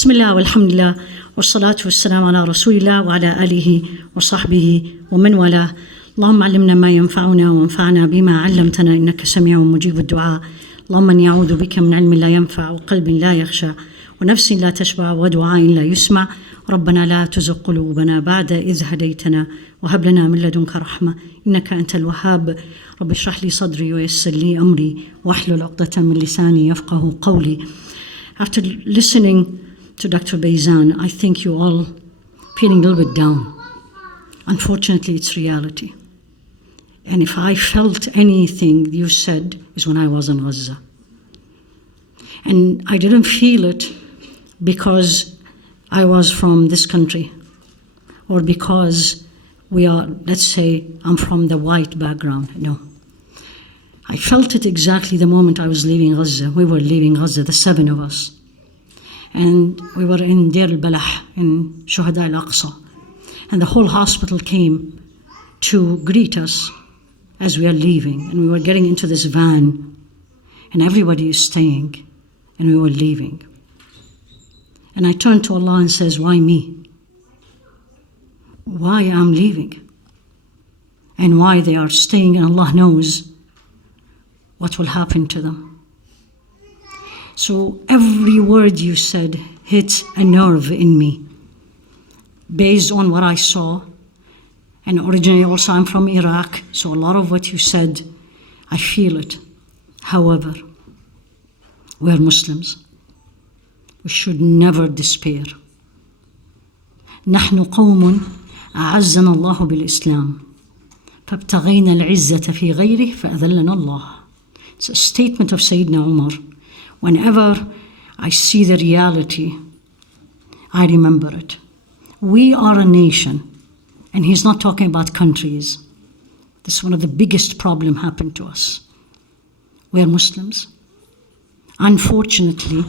بسم الله والحمد لله والصلاة والسلام على رسول الله وعلى آله وصحبه ومن والاه. اللهم علمنا ما ينفعنا وانفعنا بما علمتنا إنك سميع مجيب الدعاء. اللهم إني أعوذ بك من علم لا ينفع وقلب لا يخشع ونفس لا تشبع ودعاء لا يسمع. ربنا لا تزغ قلوبنا بعد إذ هديتنا وهب لنا من لدنك رحمة إنك أنت الوهاب. رب اشرح لي صدري ويسر لي أمري واحلل عقدة من لساني يفقه قولي. After listening to Dr. Bayzan, I think you all feeling a little bit down. Unfortunately, it's reality. And if I felt anything you said is when I was in Gaza. And I didn't feel it because I was from this country or because we are, let's say, I'm from the white background. No. I felt it exactly the moment I was leaving Gaza. We were leaving Gaza, the 7 of us. And we were in Deir al-Balah, in Shuhada al-Aqsa. And the whole hospital came to greet us as we are leaving. And we were getting into this van. And everybody is staying. And we were leaving. And I turned to Allah and says, why me? Why I'm leaving? And why they are staying, and Allah knows what will happen to them. So every word you said hit a nerve in me based on what I saw. And originally also I'm from Iraq, so a lot of what you said, I feel it. However, we are Muslims. We should never despair. نحن قوم أعزنا الله بالإسلام فابتغينا العزة في غيره فأذلنا الله. It's a statement of Sayyidina Umar. Whenever I see the reality, I remember it. We are a nation, and he's not talking about countries. This is one of the biggest problems happened to us. We are Muslims. Unfortunately,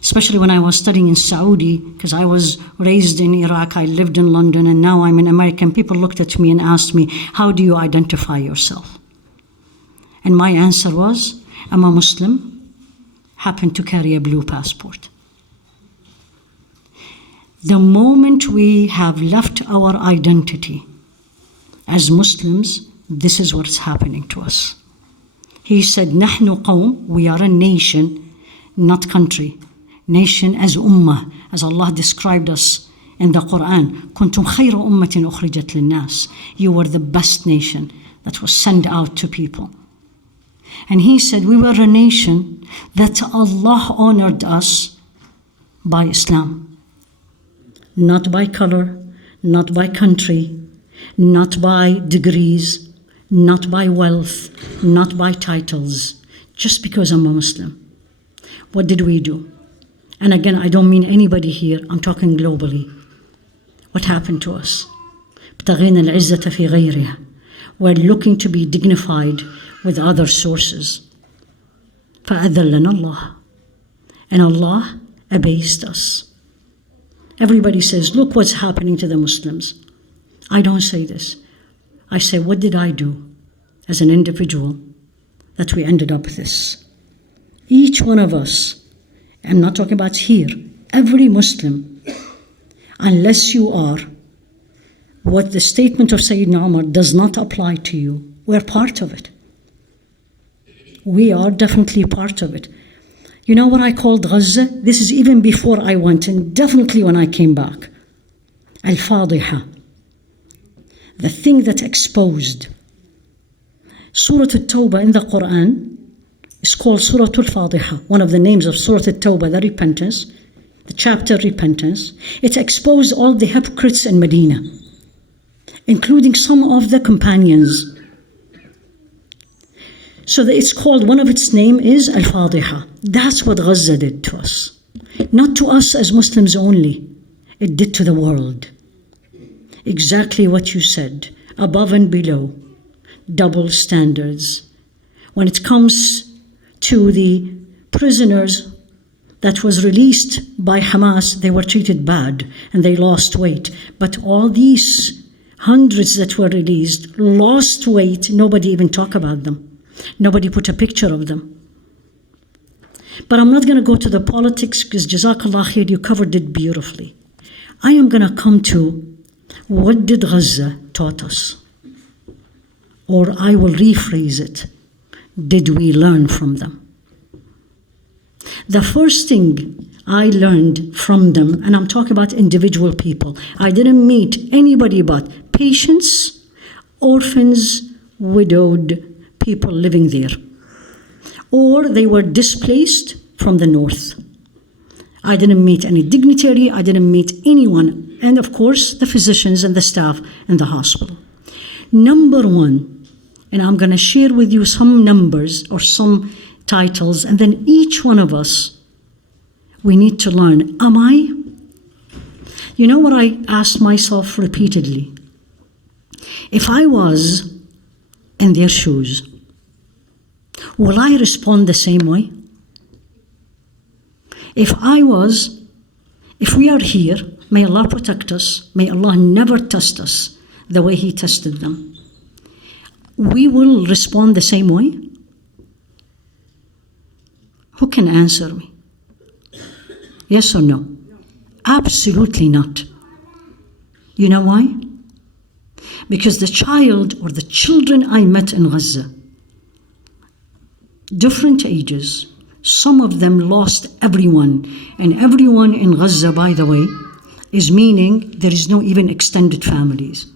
especially when I was studying in Saudi, because I was raised in Iraq, I lived in London, and now I'm in America, and people looked at me and asked me, how do you identify yourself? And my answer was, I'm a Muslim, happen to carry a blue passport. The moment we have left our identity as Muslims, this is what's happening to us. He said, نحن قوم, we are a nation, not country. Nation as ummah, as Allah described us in the Quran. كنتم خير أمة أخرجت للناس. You were the best nation that was sent out to people. And he said, we were a nation that Allah honored us by Islam. Not by color, not by country, not by degrees, not by wealth, not by titles, just because I'm a Muslim. What did we do? And again, I don't mean anybody here, I'm talking globally. What happened to us? ابتغينا العزة في غيرها. We're looking to be dignified with other sources. فأذلنا الله. And Allah abased us. Everybody says, look what's happening to the Muslims. I don't say this. I say, what did I do as an individual that we ended up with this? Each one of us, I'm not talking about here, every Muslim, unless you are what the statement of Sayyidina Umar does not apply to you, we're part of it. We are definitely part of it. You know what I called Gaza? This is even before I went, and definitely when I came back. Al-Fadiha. The thing that exposed. Surah At-Tawbah in the Quran is called Surah Al-Fadiha, one of the names of Surah At-Tawbah, the repentance, the chapter repentance. It exposed all the hypocrites in Medina, including some of the companions. So that it's called, one of its name is Al-Fadiha. That's what Gaza did to us. Not to us as Muslims only. It did to the world. Exactly what you said. Above and below. Double standards. When it comes to the prisoners that was released by Hamas, they were treated bad and they lost weight. But all these hundreds that were released lost weight. Nobody even talked about them. Nobody put a picture of them. But I'm not going to go to the politics because Jazakallah khair, you covered it beautifully. I am going to come to what did Gaza taught us? Or I will rephrase it. Did we learn from them? The first thing I learned from them, and I'm talking about individual people. I didn't meet anybody but patients, orphans, widowed people living there. Or they were displaced from the north. I didn't meet any dignitary, I didn't meet anyone. And of course, the physicians and the staff in the hospital. Number one, and I'm going to share with you some numbers or some titles, and then each one of us, we need to learn, am I? You know what I asked myself repeatedly? If I was in their shoes, will I respond the same way? If we are here, may Allah protect us, may Allah never test us the way He tested them. We will respond the same way? Who can answer me? Yes or no? Absolutely not. You know why? Because the child or the children I met in Gaza, different ages, some of them lost everyone. And everyone in Gaza, by the way, is meaning there is no even extended families.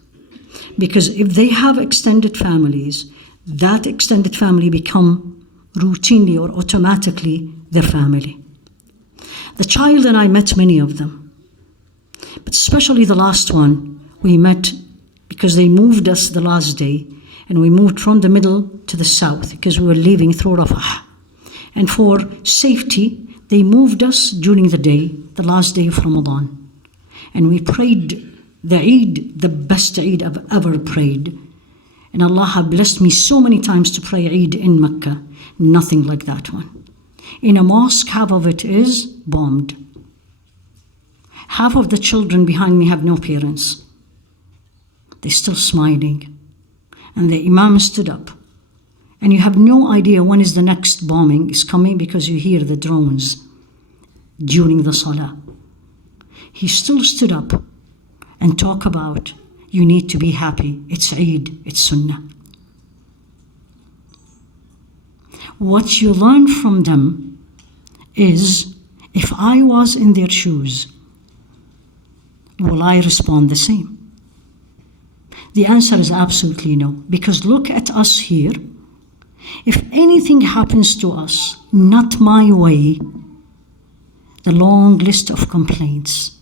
Because if they have extended families, that extended family become routinely or automatically their family. The child and I met many of them. But especially the last one, we met because they moved us the last day, and we moved from the middle to the south because we were leaving through Rafah. And for safety, they moved us during the day, the last day of Ramadan. And we prayed the Eid, the best Eid I've ever prayed. And Allah have blessed me so many times to pray Eid in Mecca. Nothing like that one. In a mosque, half of it is bombed. Half of the children behind me have no parents. They're still smiling. And the Imam stood up. And you have no idea when is the next bombing is coming because you hear the drones during the Salah. He still stood up and talked about, you need to be happy. It's Eid, it's Sunnah. What you learn from them is, if I was in their shoes, will I respond the same? The answer is absolutely no. Because look at us here. If anything happens to us, not my way, the long list of complaints.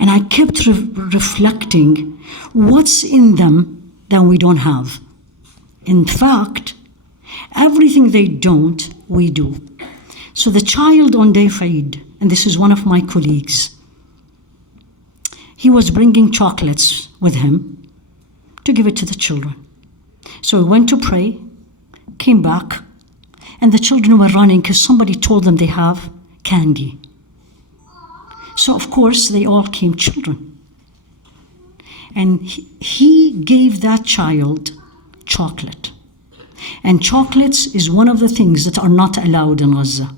And I kept reflecting, what's in them that we don't have? In fact, everything they don't, we do. So the child on Day Eid, and this is one of my colleagues, he was bringing chocolates with him to give it to the children. So he went to pray, came back, and the children were running because somebody told them they have candy. So of course they all came children. And he gave that child chocolate. And chocolates is one of the things that are not allowed in Gaza,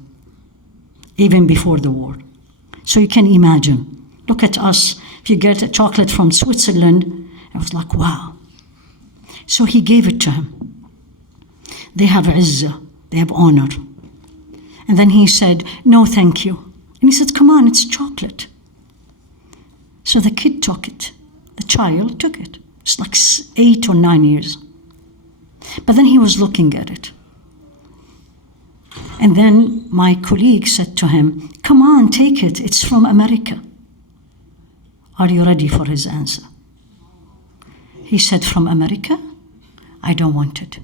even before the war. So you can imagine. Look at us. If you get a chocolate from Switzerland, I was like, wow. So he gave it to him. They have izzah, they have honor. And then he said, no, thank you. And he said, come on, it's chocolate. So the kid took it. The child took it. It's like 8 or 9 years. But then he was looking at it. And then my colleague said to him, come on, take it. It's from America. Are you ready for his answer? He said, from America? I don't want it.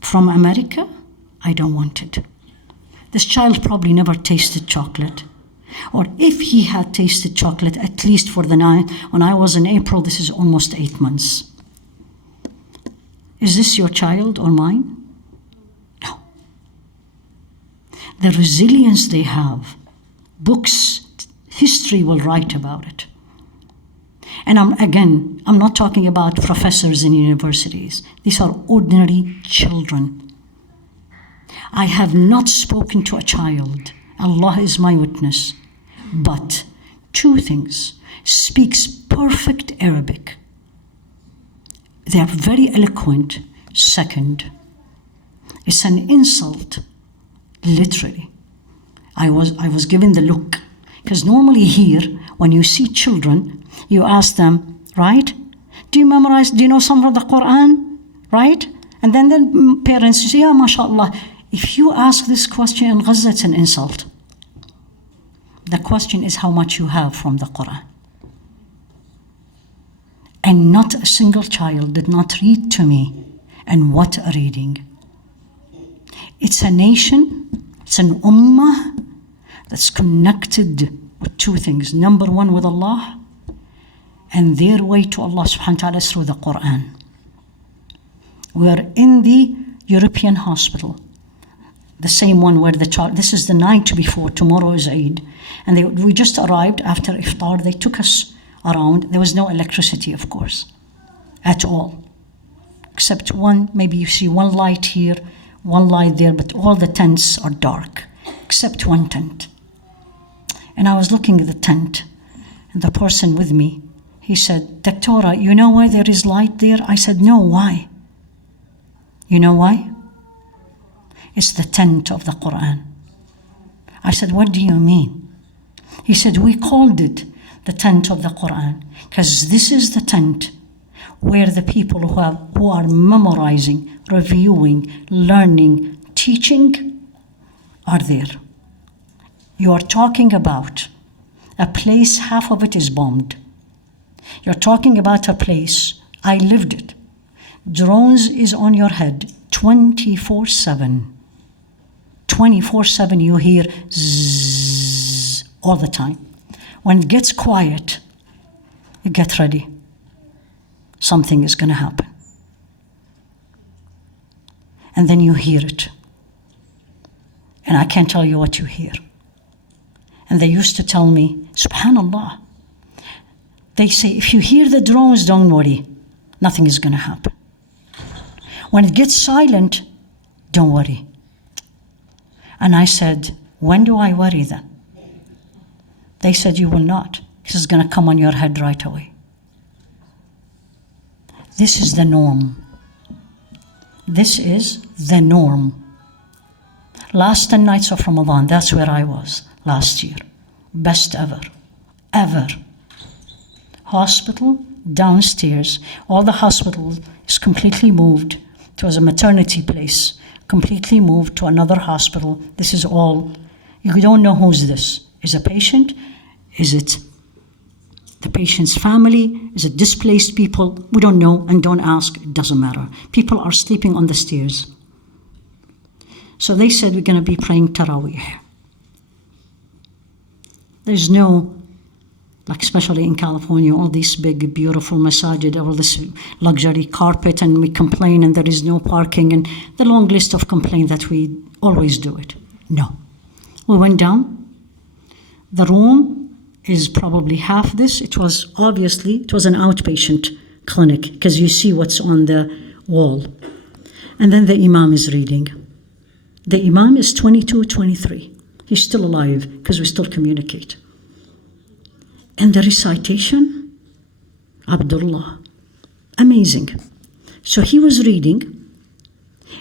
From America? I don't want it. This child probably never tasted chocolate. Or if he had tasted chocolate, at least for the night, when I was in April, this is almost 8 months. Is this your child or mine? No. The resilience they have, books, history will write about it. And I'm not talking about professors in universities. These are ordinary children. I have not spoken to a child. Allah is my witness. But two things. Speaks perfect Arabic. They are very eloquent. Second, it's an insult, literally. I was given the look. Because normally here, when you see children, you ask them, right? Do you know some of the Quran? Right? And then the parents say, yeah, mashallah. If you ask this question in Gaza, it's an insult. The question is how much you have from the Quran. And not a single child did not read to me. And what a reading. It's a nation, it's an ummah that's connected with two things. Number one, with Allah, and their way to Allah subhanahu wa ta'ala is through the Quran. We are in the European hospital, the same one where the child, this is the night before, tomorrow is Eid. And we just arrived after iftar, they took us around. There was no electricity, of course, at all. Except one, maybe you see one light here, one light there, but all the tents are dark, except one tent. And I was looking at the tent, and the person with me, he said, Doctora, you know why there is light there? I said, no, why? You know why? It's the tent of the Quran. I said, what do you mean? He said, we called it the tent of the Quran, because this is the tent where the people who are memorizing, reviewing, learning, teaching are there. You are talking about a place, half of it is bombed. You're talking about a place, I lived it. Drones is on your head 24/7. 24/7 you hear zzz all the time. When it gets quiet, you get ready. Something is going to happen. And then you hear it. And I can't tell you what you hear. And they used to tell me, subhanallah, they say, if you hear the drones, don't worry. Nothing is going to happen. When it gets silent, don't worry. And I said, when do I worry then? They said, you will not. This is going to come on your head right away. This is the norm. This is the norm. Last 10 nights of Ramadan, that's where I was last year. Best ever. Ever. Hospital, downstairs. All the hospital is completely moved. It was a maternity place. Completely moved to another hospital. This is all. You don't know who's this. Is it a patient? Is it the patient's family? Is it displaced people? We don't know and don't ask. It doesn't matter. People are sleeping on the stairs. So they said, we're going to be praying Taraweeh. There's no, like especially in California, all these big, beautiful masajid, all this luxury carpet, and we complain and there is no parking, and the long list of complaints that we always do it. No. We went down. The room is probably half this. It was an outpatient clinic, because you see what's on the wall. And then the imam is reading. The imam is 22, 23. He's still alive, because we still communicate. And the recitation, Abdullah, amazing. So he was reading,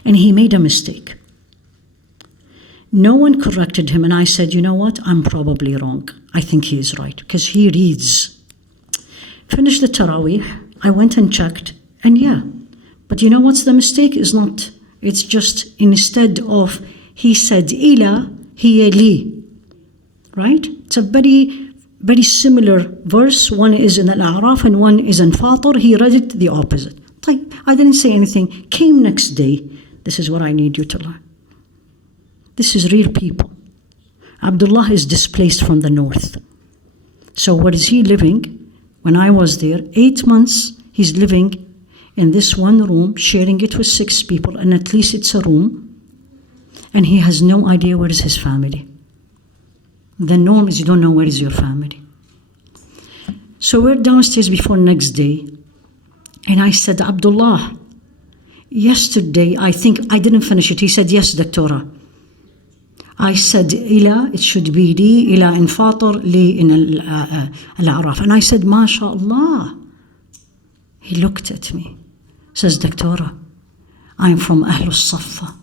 and he made a mistake. No one corrected him, and I said, you know what, I'm probably wrong. I think he is right, because he reads. Finished the Taraweeh, I went and checked, and yeah. But you know what's the mistake? It's just instead of he said ila, he li. Right? It's a very, very similar verse. One is in Al-A'raf and one is in Fatir. He read it the opposite. I didn't say anything. Came next day. This is what I need you to learn. This is real people. Abdullah is displaced from the north. So where is he living? When I was there, 8 months, he's living in this one room, sharing it with 6 people, and at least it's a room, and he has no idea where is his family. The norm is you don't know where is your family. So we're downstairs before next day, and I said, Abdullah, yesterday, I think I didn't finish it. He said, yes, Doctora. I said, Ila, it should be Li, Ila in Fatir, Li in Al-A'raf. And I said, MashaAllah. He looked at me, says, Doctora, I'm from Ahlul Safwa,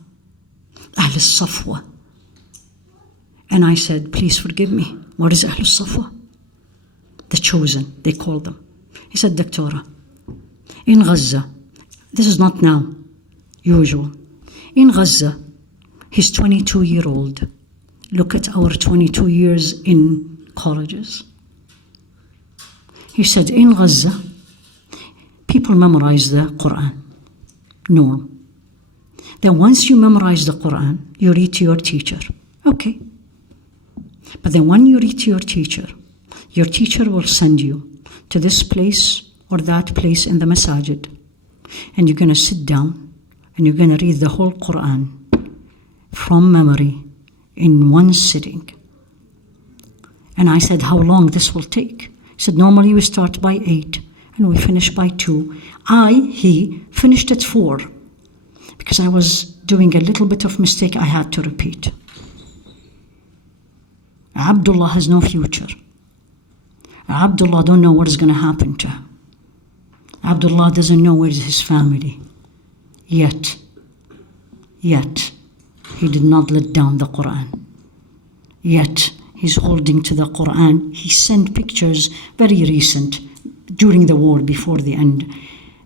Ahlul Safwa. And I said, please forgive me. What is Ahlul Safwa? The chosen, they call them. He said, Doctora, in Gaza, this is not now, usual. In Gaza, he's 22-year-old. Look at our 22 years in colleges. He said, in Gaza, people memorize the Quran, norm. Then once you memorize the Quran, you read to your teacher. Okay. But then when you read to your teacher will send you to this place or that place in the masajid. And you're going to sit down and you're going to read the whole Quran from memory in one sitting. And I said, how long this will take? He said, normally we start by 8 and we finish by 2. He finished at 4 because I was doing a little bit of mistake I had to repeat. Abdullah has no future. Abdullah don't know what is going to happen to him. Abdullah doesn't know where is his family. Yet, he did not let down the Quran. Yet, he's holding to the Quran. He sent pictures, very recent, during the war, before the end.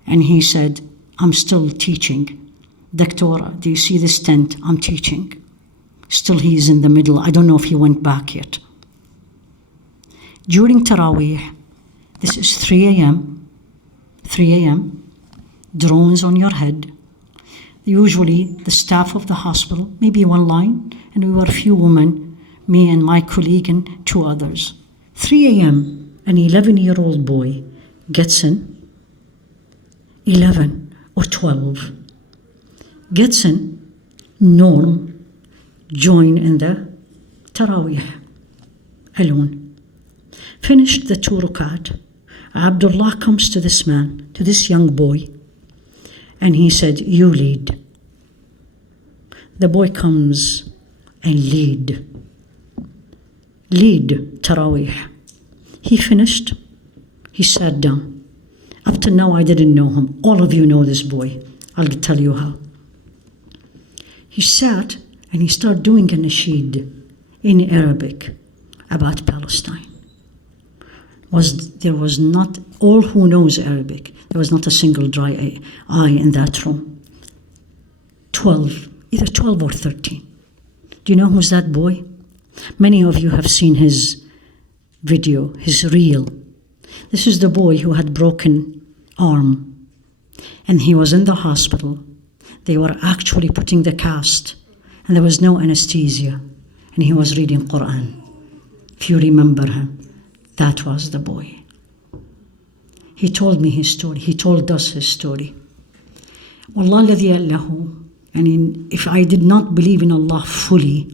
And he said, I'm still teaching. Doctora, do you see this tent? I'm teaching. Still he is in the middle. I don't know if he went back yet. During Taraweeh, this is 3 a.m., drones on your head. Usually the staff of the hospital, maybe one line, and we were a few women, me and my colleague and 2 others. 3 a.m., an 11-year-old boy gets in, 11 or 12, gets in, norm, join in the Taraweeh, alone. Finished the 2 rakat. Abdullah comes to this man, to this young boy, and he said, you lead. The boy comes and lead Taraweeh. He finished, he sat down. Up to now I didn't know him. All of you know this boy. I'll tell you how. He sat and he started doing a nasheed in Arabic about Palestine. There was not, all who knows Arabic, there was not a single dry eye in that room. 12, either 12 or 13. Do you know who's that boy? Many of you have seen his video, his reel. This is the boy who had broken arm, and he was in the hospital. They were actually putting the cast, and there was no anesthesia, and he was reading Quran. If you remember him. That was the boy. He told me his story. He told us his story. Wallah alladhi lahu. And if I did not believe in Allah fully,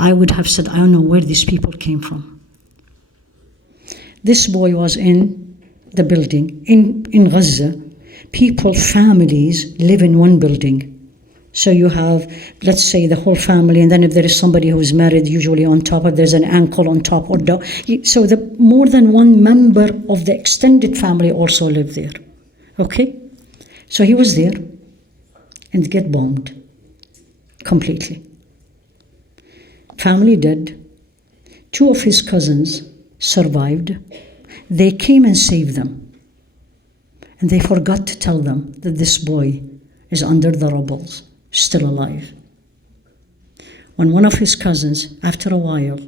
I would have said, I don't know where these people came from. This boy was in the building. In Gaza, people, families live in one building. So you have, let's say, the whole family, and then if there is somebody who is married, usually on top, or there's an uncle on top, so the more than one member of the extended family also live there. Okay? So he was there and get bombed completely. Family dead. 2 of his cousins survived. They came and saved them. And they forgot to tell them that this boy is under the rubble, still alive. When one of his cousins, after a while,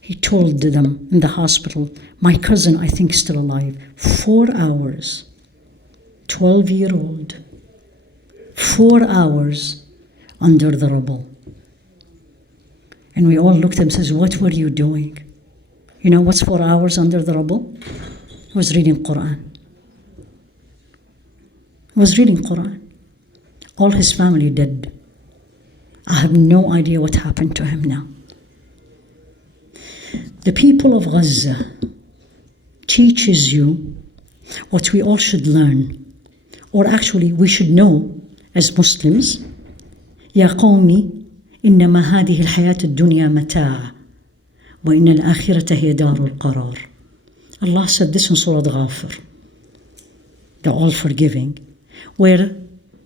he told them in the hospital, my cousin, I think, still alive. 4 hours, 12-year-old, 4 hours under the rubble. And we all looked at him and says, what were you doing? You know what's 4 hours under the rubble? He was reading Quran. He was reading Quran. All his family dead. I have no idea what happened to him now. The people of Gaza, teaches you what we all should learn, or actually we should know as Muslims. يا قومي إنما هذه الحياة الدنيا متاع وإن الآخرة هي دار القرار. Allah said this in Surah Ghafir, the all-forgiving, where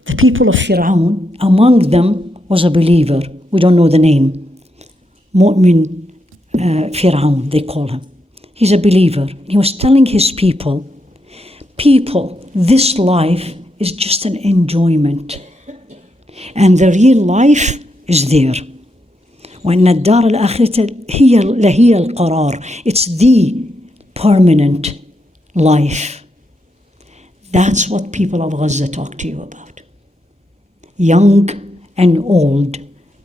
the people of Fir'aun, among them was a believer. We don't know the name. Mu'min Fir'aun, they call him. He's a believer. He was telling his people, this life is just an enjoyment. And the real life is there. وَإِنَّ الدَّارَ الْآخِرَةَ هِيَ الْقَرَارِ. It's the permanent life. That's what people of Gaza talk to you about. Young and old,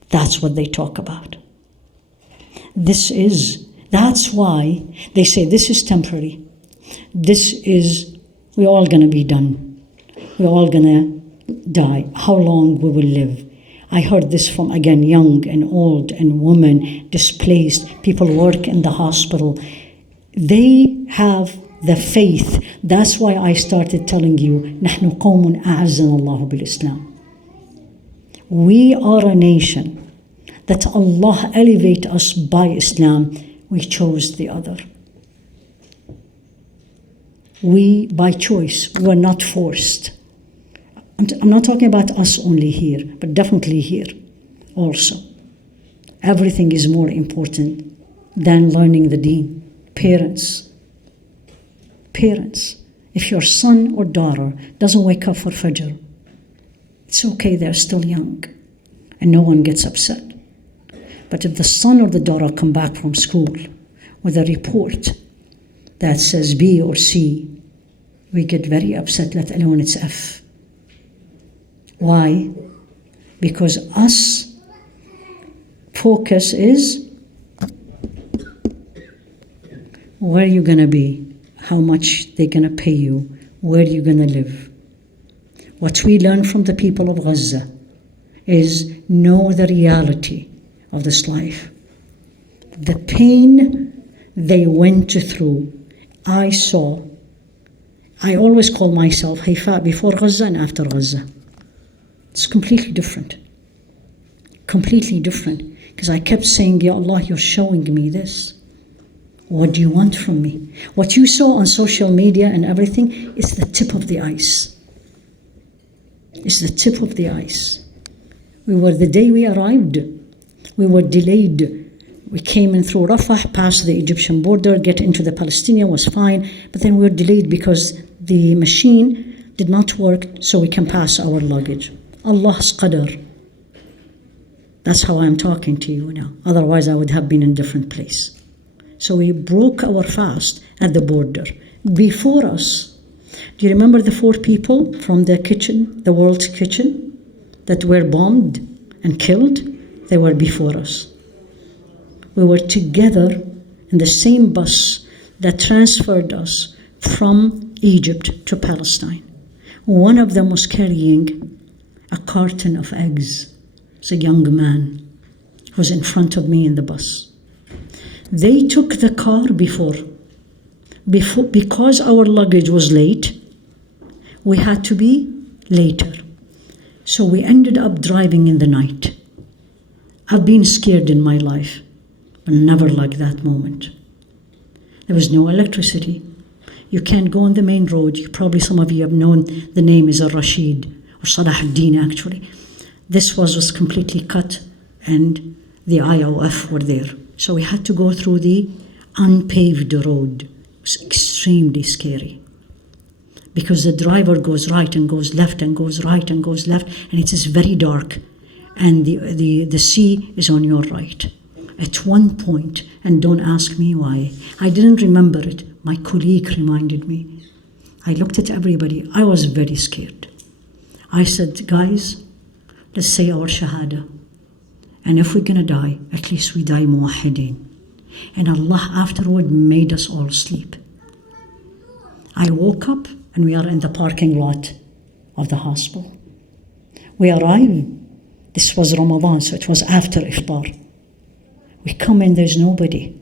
that's what they talk about. That's why they say this is temporary. We're all going to be done. We're all going to die. How long we will live? I heard this from, again, young and old and women, displaced, people work in the hospital. They have the faith. That's why I started telling you, نحن قوم أعزنا الله بالإسلام. We are a nation that Allah elevate us by Islam. We chose the other. We, by choice, we were not forced. I'm not talking about us only here, but definitely here also. Everything is more important than learning the deen. Parents, if your son or daughter doesn't wake up for Fajr, it's okay, they're still young, and no one gets upset. But if the son or the daughter come back from school with a report that says B or C, we get very upset, let alone it's F. Why? Because us focus is where you're going to be, how much they're going to pay you, where you're going to live. What we learn from the people of Gaza is know the reality of this life. The pain they went through, I saw. I always call myself Haifaa before Gaza and after Gaza. It's completely different. Completely different. Because I kept saying, Ya Allah, you're showing me this. What do you want from me? What you saw on social media and everything is the tip of the ice. It's the tip of the ice. The day we arrived, we were delayed. We came in through Rafah, passed the Egyptian border, get into the Palestinian, was fine. But then we were delayed because the machine did not work so we can pass our luggage. Allah's qadr. That's how I'm talking to you now. Otherwise, I would have been in a different place. So we broke our fast at the border. Before us, do you remember the 4 people from the kitchen, the world's kitchen, that were bombed and killed? They were before us. We were together in the same bus that transferred us from Egypt to Palestine. One of them was carrying a carton of eggs. It's a young man who was in front of me in the bus. They took the car before because our luggage was late, we had to be later. So we ended up driving in the night. I've been scared in my life, but never like that moment. There was no electricity. You can't go on the main road. Probably some of you have known the name is Al-Rashid, or Salah ad-Din actually. This was completely cut and the IOF were there. So we had to go through the unpaved road. It was extremely scary because the driver goes right and goes left and goes right and goes left, and it is very dark, and the sea is on your right. At one point, and don't ask me why, I didn't remember it. My colleague reminded me. I looked at everybody. I was very scared. I said, guys, let's say our shahada. And if we're going to die, at least we die muwahideen. And Allah afterward made us all sleep. I woke up and we are in the parking lot of the hospital. We arrived. This was Ramadan, so it was after iftar. We come in, there's nobody.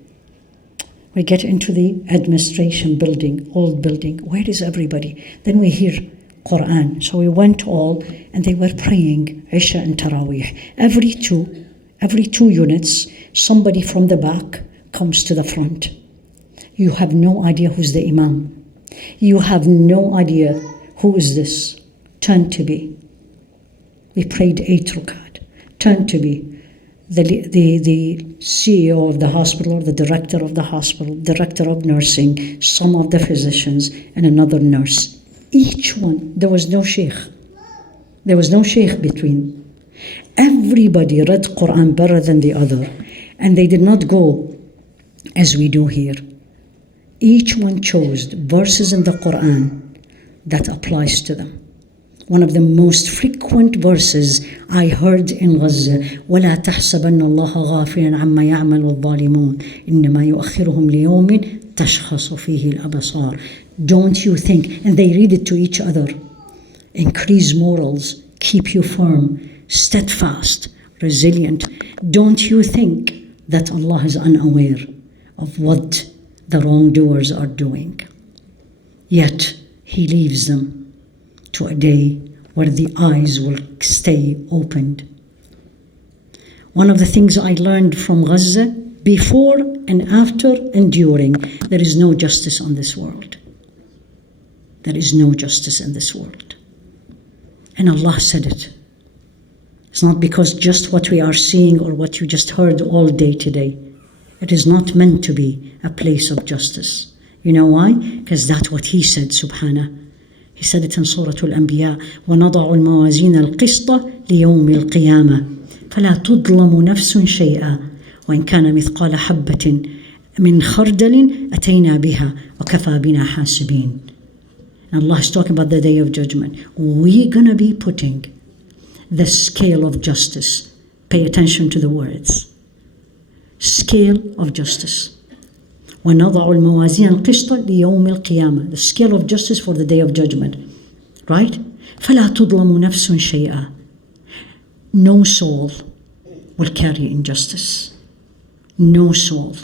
We get into the administration building, old building. Where is everybody? Then we hear Quran. So we went all, and they were praying Isha and Taraweeh. Every two units, somebody from the back comes to the front. You have no idea who's the Imam. You have no idea who is this. Turn to be. We prayed 8 rakat. Turn to be the CEO of the hospital, or the director of the hospital, director of nursing, some of the physicians, and another nurse. Each one, there was no sheikh. There was no sheikh between. Everybody read Quran better than the other, and they did not go as we do here. Each one chose verses in the Quran that applies to them. One of the most frequent verses I heard in Gaza, وَلَا تَحْسَبَنَّ اللَّهَ غَافِلًا عَمَّا يَعْمَلُ الظَّالِمُونَ إِنَّمَا يُؤَخِّرُهُمْ لِيَوْمٍ تَشْخَصُ فِيهِ الْأَبْصَارُ. Don't you think, and they read it to each other, increase morals, keep you firm, steadfast, resilient. Don't you think that Allah is unaware of what the wrongdoers are doing? Yet He leaves them to a day where the eyes will stay opened. One of the things I learned from Gaza, before and after and during, there is no justice on this world. There is no justice in this world. And Allah said it. It's not because just what we are seeing or what you just heard all day today. It is not meant to be a place of justice. You know why? Because that's what He said, subhanah. He said it in Surah Al-Anbiya, وَنَضَعُ الْمَوَازِينَ الْقِسْطَ لِيَوْمِ الْقِيَامَةِ فَلَا تُظْلَمُ نَفْسٌ شَيْئًا وَإِنْ كَانَ مِثْقَالَ حَبَّةٍ مِنْ خَرْدَلٍ أَتَيْنَا بِهَا وَكَفَى بِنَا حَاسِبِينَ. And Allah is talking about the Day of Judgment. We're going to be putting the scale of justice. Pay attention to the words. Scale of justice. وَنَضَعُ الْمَوَازِينَ الْقِسْطَ لِيَوْمِ الْقِيَامَةِ. The scale of justice for the Day of Judgment. Right? فَلَا تُظْلَمُ نَفْسٌ شَيْئًا. No soul will carry injustice. No soul.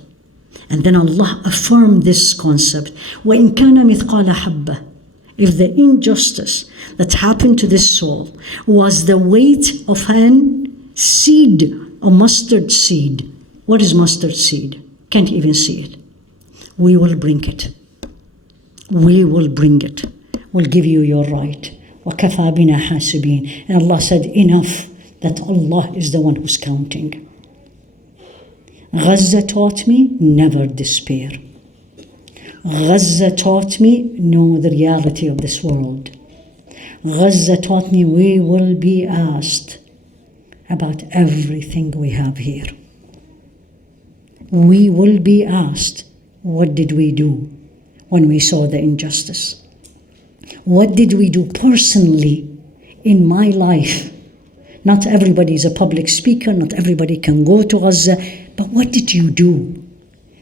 And then Allah affirmed this concept. وَإِنْ كَانَ مِثْقَالَ حَبَّةٍ. If the injustice that happened to this soul was the weight of an seed, a mustard seed. What is mustard seed? Can't even see it. We will bring it. We will bring it. We'll give you your right. وَكَفَى بِنَا حَاسِبِينَ. And Allah said, enough, that Allah is the one who's counting. Gaza taught me, never despair. Gaza taught me, know the reality of this world. Gaza taught me we will be asked about everything we have here. We will be asked, what did we do when we saw the injustice? What did we do personally in my life? Not everybody is a public speaker, not everybody can go to Gaza, but what did you do?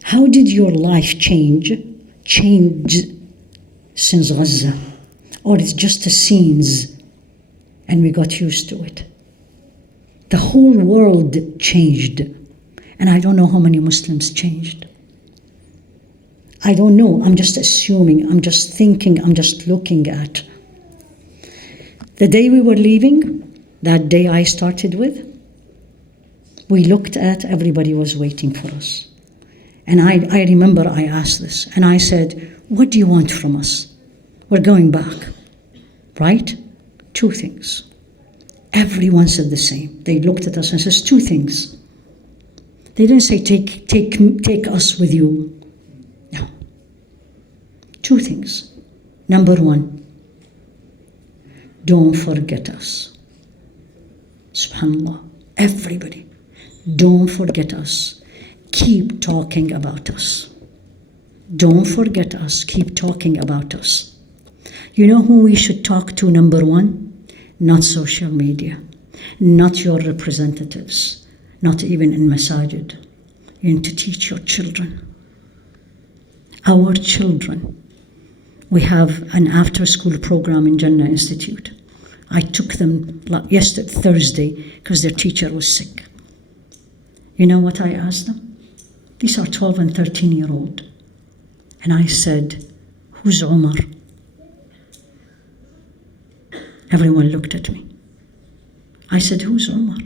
How did your life change since Gaza? Or it's just the scenes and we got used to it? The whole world changed, and I don't know how many Muslims changed. I don't know, I'm just assuming, I'm just thinking, I'm just looking at. The day we were leaving, that day I started with, we looked at, everybody was waiting for us. And I remember I asked this, and I said, what do you want from us? We're going back, right? 2 things. Everyone said the same. They looked at us and says 2 things. They didn't say, take us with you. No. 2 things. Number 1, don't forget us. SubhanAllah. Everybody, don't forget us. Keep talking about us. Don't forget us. Keep talking about us. You know who we should talk to, number 1? Not social media, not your representatives, not even in masajid. You need to teach your children. Our children. We have an after-school program in Jannah Institute. I took them yesterday, Thursday, because their teacher was sick. You know what I asked them? These are 12 and 13-year-old. And I said, who's Omar? Everyone looked at me. I said, who's Omar?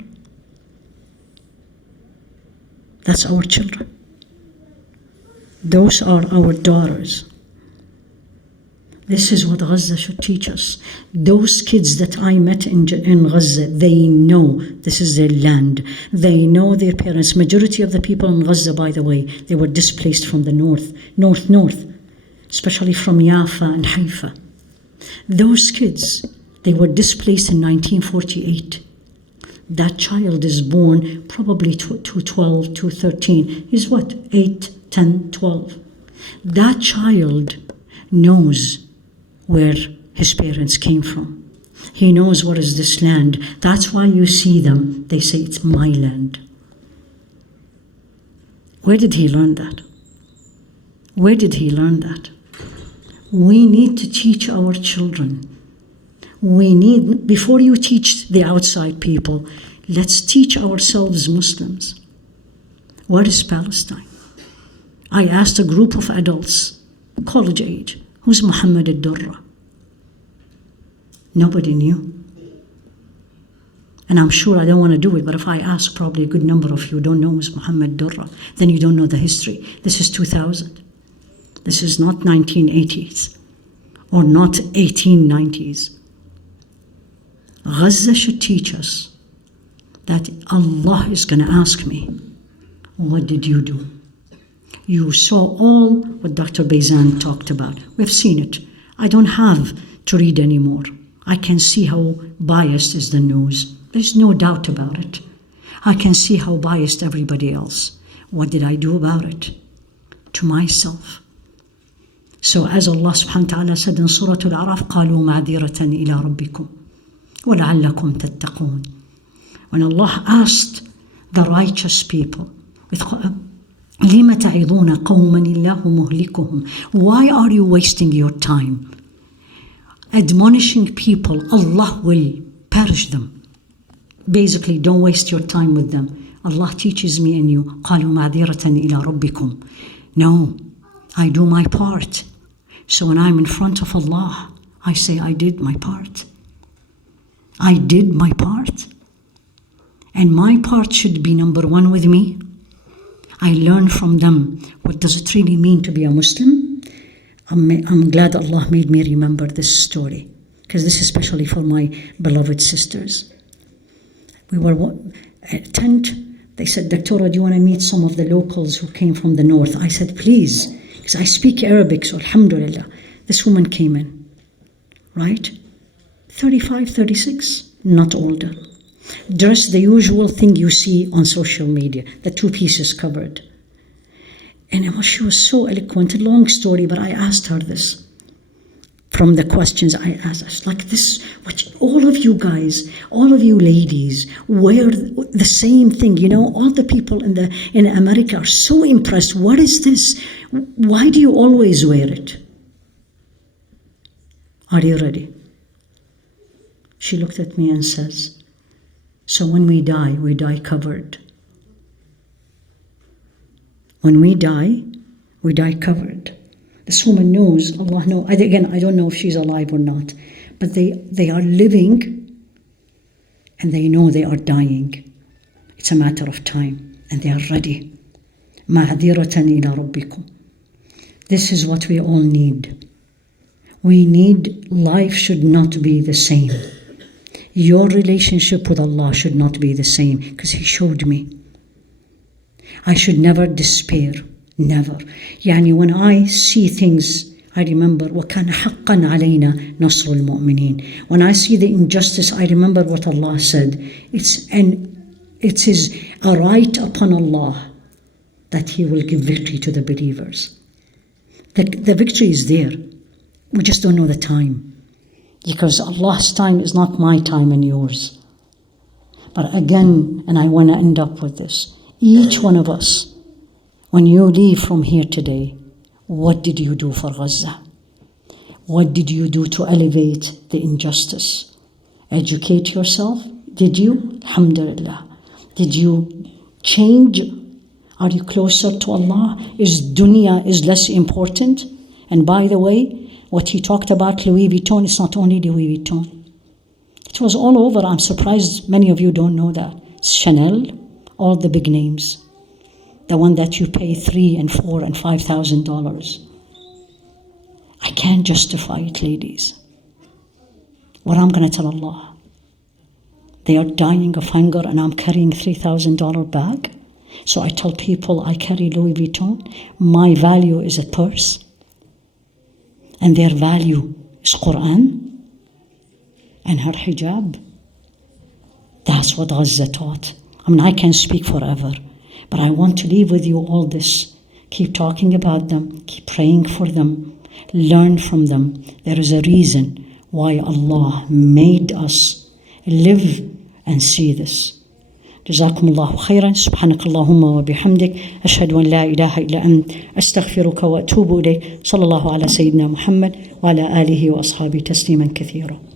That's our children. Those are our daughters. This is what Gaza should teach us. Those kids that I met in Gaza, they know this is their land. They know their parents. Majority of the people in Gaza, by the way, they were displaced from the north, especially from Yafa and Haifaa. Those kids, they were displaced in 1948. That child is born probably to 12, to 13. He's what, 8, 10, 12. That child knows where his parents came from. He knows what is this land. That's why you see them, they say it's my land. Where did he learn that? Where did he learn that? We need to teach our children. We need, before you teach the outside people, let's teach ourselves Muslims. What is Palestine? I asked a group of adults, college age, who's Muhammad al-Durra? Nobody knew. And I'm sure I don't want to do it, but if I ask, probably a good number of you don't know who's Muhammad al-Durra, then you don't know the history. This is 2000. This is not 1980s or not 1890s. Gaza should teach us that Allah is going to ask me, what did you do? You saw all what Dr. Bayzan talked about. We've seen it. I don't have to read anymore. I can see how biased is the news. There's no doubt about it. I can see how biased everybody else. What did I do about it? To myself. So as Allah subhanahu wa ta'ala said in Surah Al-A'raf, قَالُوا مَعْذِرَةً إِلَىٰ رَبِّكُمْ وَلَعَلَّكُمْ تَتَّقُونَ. When Allah asked the righteous people, لِمَ تَعِظُونَ قَوْمًا اللَّهُ مُهْلِكُهُمْ. Why are you wasting your time admonishing people? Allah will perish them. Basically, don't waste your time with them. Allah teaches me and you, قَالُوا مَعْذِرَةً إِلَىٰ رَبِّكُمْ. No, I do my part. So when I'm in front of Allah, I say, I did my part. I did my part. And my part should be number one with me. I learn from them. What does it really mean to be a Muslim? I'm glad Allah made me remember this story, because this is especially for my beloved sisters. We were at a tent. They said, Doctora, do you want to meet some of the locals who came from the north? I said, please, because I speak Arabic, so alhamdulillah. This woman came in, right? 35, 36, not older. Dressed the usual thing you see on social media, the two pieces covered. And she was so eloquent, a long story, but I asked her this. From the questions I asked, I was like, this, what, all of you guys, all of you ladies wear the same thing. You know, all the people in America are so impressed. What is this? Why do you always wear it? Are you ready? She looked at me and says, so when we die covered. When we die covered. This woman knows, Allah knows. Again, I don't know if she's alive or not, but they are living and they know they are dying. It's a matter of time and they are ready. مَعْذِرَةً إِلَىٰ رَبِّكُمْ. This is what we all need. We need, life should not be the same. Your relationship with Allah should not be the same, because He showed me. I should never despair, never. Yani when I see things, I remember وَكَانَ حَقًّا عَلَيْنَا نَصْرُ الْمُؤْمِنِينَ. When I see the injustice, I remember what Allah said. It is a right upon Allah that He will give victory to the believers. The victory is there. We just don't know the time. Because Allah's time is not my time and yours. But again, and I want to end up with this, each one of us, when you leave from here today, what did you do for Gaza? What did you do to elevate the injustice? Educate yourself? Did you? Alhamdulillah. Did you change Are you closer to Allah? Is dunya is less important? And by the way, what he talked about Louis Vuitton, it's not only Louis Vuitton. It was all over. I'm surprised many of you don't know that. It's Chanel, all the big names. The one that you pay $3,000 and $4,000 and $5,000. I can't justify it, ladies. What I'm going to tell Allah? They are dying of hunger and I'm carrying $3,000 bag. So I tell people I carry Louis Vuitton. My value is a purse. And their value is Quran and her hijab. That's what Gaza taught. I mean, I can speak forever, but I want to leave with you all this. Keep talking about them. Keep praying for them. Learn from them. There is a reason why Allah made us live and see this. جزاكم الله خيرا. سبحانك اللهم وبحمدك أشهد أن لا إله إلا أنت أستغفرك وأتوب إليك. صلى الله على سيدنا محمد وعلى آله وأصحابه تسليما كثيرا.